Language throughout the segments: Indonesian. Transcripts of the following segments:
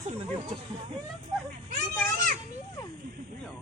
Asal nanti ojo. Iya.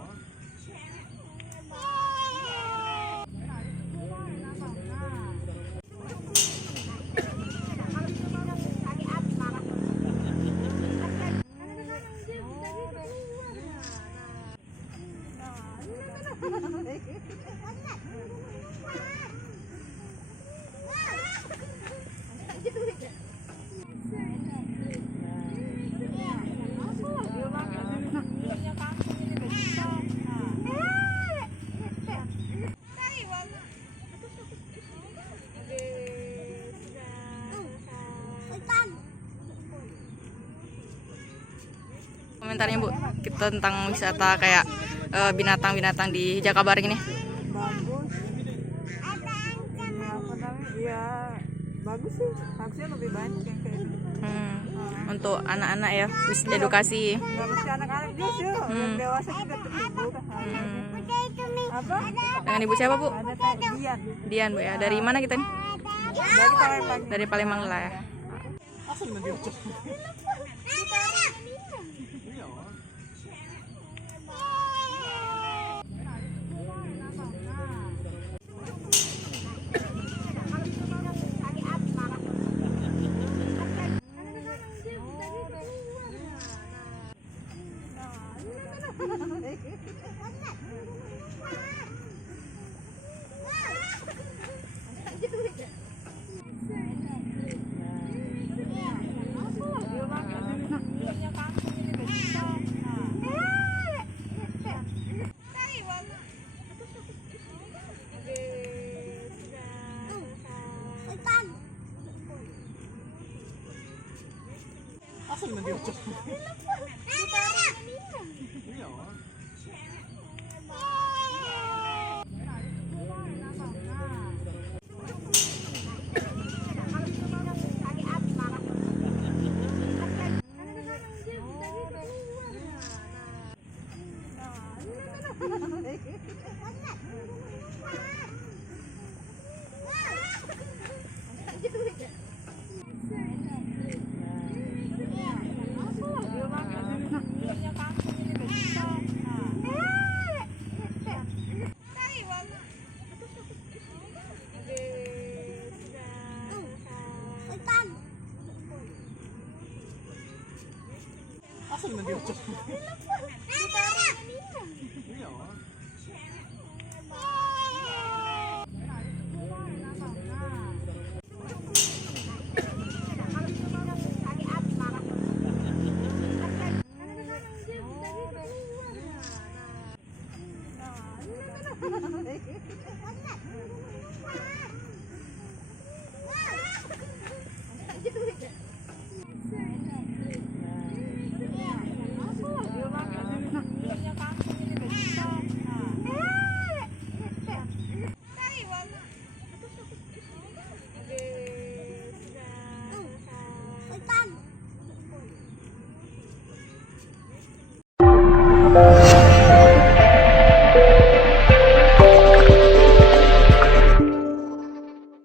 Komentarnya Bu tentang wisata kayak binatang-binatang di Jakabaring ini. Bagus. Apa namanya? Ya bagus sih. Harusnya lebih banyak yang kayak gitu. Untuk anak-anak ya, edukasi. Nggak mesti anak-anak justru, yang dewasa juga terhibur. Apa? Dengan Ibu siapa Bu? Ada Teh Dian. Dian Bu ya. Dari mana kita nih? Dari Palembang. Dari Palembang lah ya. Asal nanti ojo. Iya. Asal nanti ojo. Iya. Asal nanti ojo. Iya. Hutan.